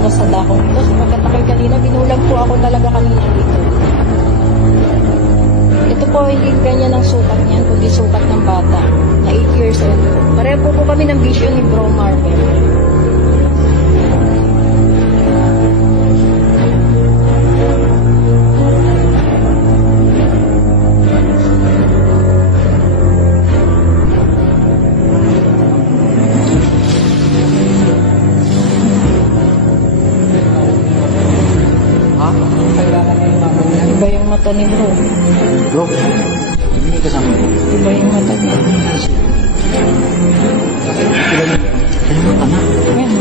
na sa dahon ito. Sapagkat ako'y kanina, binulag po ako talaga kanina dito. Ito po, hindi ganyan ang sukat niyan, kundi sukat ng bata na 8 years old. Pareho po kami ng vision ni Bro Marvel. Iba yung mata ni Bro. Bro, hindi kasama mo. Iba yung mata niya. Kailan mo, anak? Ayan.